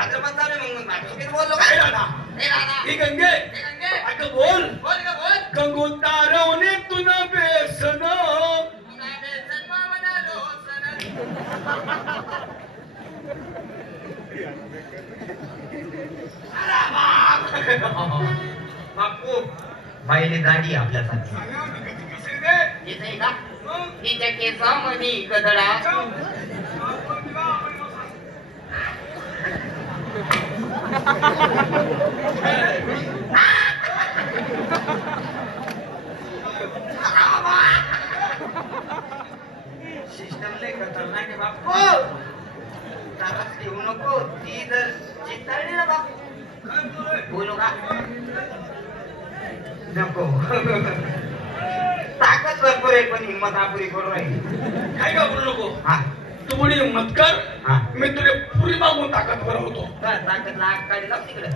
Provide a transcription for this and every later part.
आता मग चालू मग चुकीत बोललो काय दादा हे दादा ही गंगे अगं बोल बोल का बोल गंगो तारवणे तुला बेसन बापू बाईने गाडी आपल्यासाठी येते का तिच्या केसामध्ये गदडा सिस्टम लय खतरनाक आहे बापू ताकद घेऊ नको ती जर चित्ताळली ना बापू बोलू का नको ताकद भरपूर आहे पण हिंमत अपुरी करू राहिली काय का बोलू नको हा तू म्हणे हिंमत कर हा मी तुला पुरी मागून ताकद भरवतो ताकद लाग काढी लाव तिकडे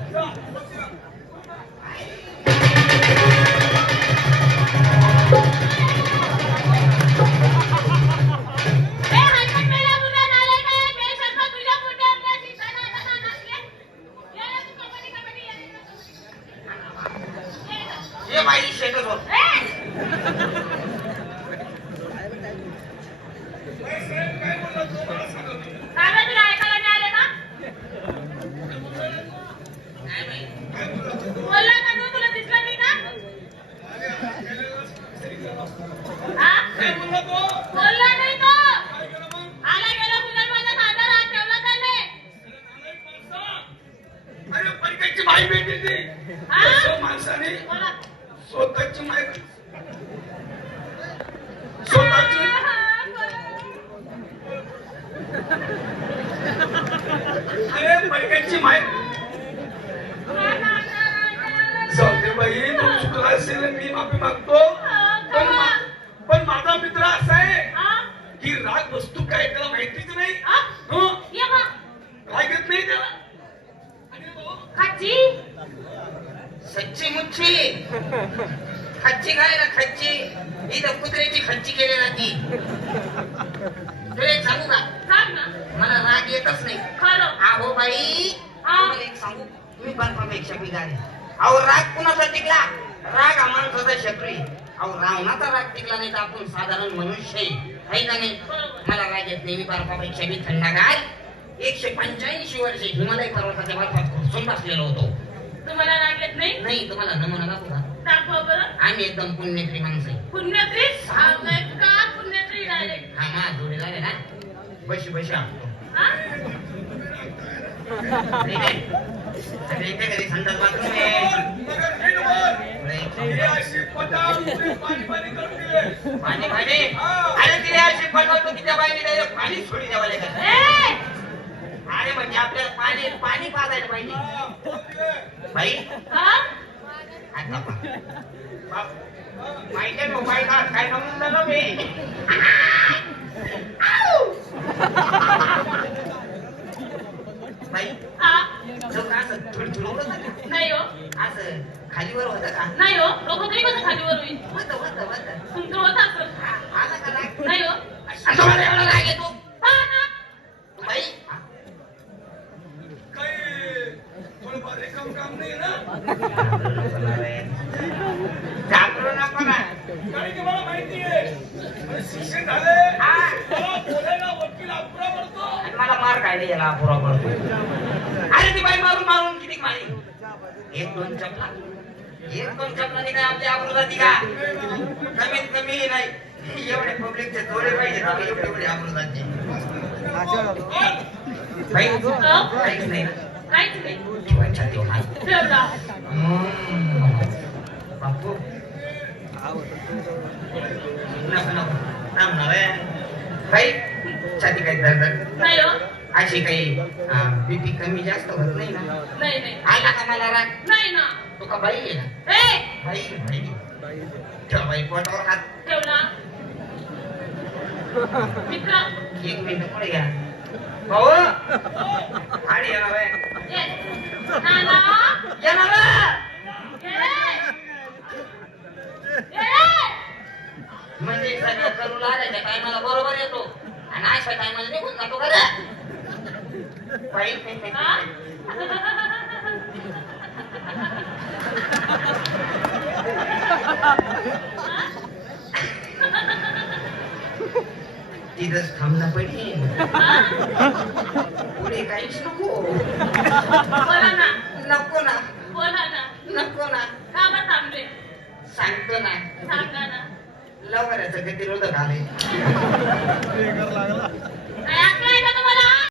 ये बाई शेकत होत माई भेटली माणसाने स्वतःची माई स्वतःची अरे पैकाची माई जाऊदे बाई तू चुकला असेल मी माफी मागतो पण माझा मित्र असा आहे की राग वस्तू काय त्याला माहितीच नाही रागत नाही त्याला सच्ची मुच्छी खच्ची काय ना खच्ची इथं कुत्र्याची खच्ची केली जाती तुला एक सांगू का मला राग येतच नाही अहो बाई तुम्हाला एक सांगू तुम्ही बर्फापेक्षा बिगारे अहो राग कुणाचा टिकला राग हा माणसाचा शत्रू आहे अहो रावणाचा राग टिकला नाही तर आपण साधारण मनुष्य आहे का नाही मला राग येत नाही मी बर्फापेक्षा बी थंडगार 185 वर्षे हिमालय पर्वताच्या बर्फात घुसून बसलेलो होतो तुम्हाला राग येत नाही नाही तुम्हाला नमुना दाखवू का दाखवा बरं आम्ही एकदम पुण्यश्री माणसं आहे पुण्यश्री सांगाय का पुण्यश्री डायरेक्ट हा मा जोडीदार आहे ना बशी बशी आणतो इथे घरी संडास बाथरूम आहे पाणी पाणी अरे तिला अशी पडवतो की त्या बाईने डायरेक्ट पाणी सोडी द्यावा लागेल अरे म्हणजे आपल्याला पाणी पाणी पाजायला पाहिजे बाई आता माहिती आहे बाई काय समजून झालं मी बाई लोक असं थोडं होतं का नाही हो असं खालीवर होतं का नाही हो लोक तरी कसं खालीवर होईल होतं होतं होतं तुमचं होत असं आला का राग नाही हो असं मला एवढा राग येतो बाई काही थोडंफार रिकाम काम नाही ना घाबरू नको ना कारण की मला माहिती आहे शिक्षण झाले मला बोलायला वकील अपुरा पडतो आणि मला मार काढले याला अपुरा पडतो अरे ती बाई मारून मारून किती मारी एक दोन चपलाने काय आपल्या अपुरा जाती का कमीत कमी नाही एवढे पब्लिकचे जोडे पाहिजे एवढे अपुराचे बाई काहीच नाही ना काहीच नाही ठेवायच्या तेव्हा ठेवला बापू नको नको थांबणार आहे काही छाती काही धडधड नाही हो अशी काही बीपी कमी जास्त होत नाही ना नाही नाही आला का मला राग नाही ना तू का बाई आहे ना ए बाई बाई ठेव बाई पोटावर हात ठेवला मित्र 1 मिनिट पुढे घ्या भाऊ आणि येणार आहे नाना येणार म्हणजे सगळं करू लागायच्या टायमाला बरोबर येतो आणि अशा टायमाला निघून जातो का रे? बाई हा? तिथंच थांबणं पडेल हा? पुढे काहीच नको बोला ना नको ना बोला ना नको ना का बरं थांबले सांगतो ना सांगा ना लवकराचं गतिरोधक आले काय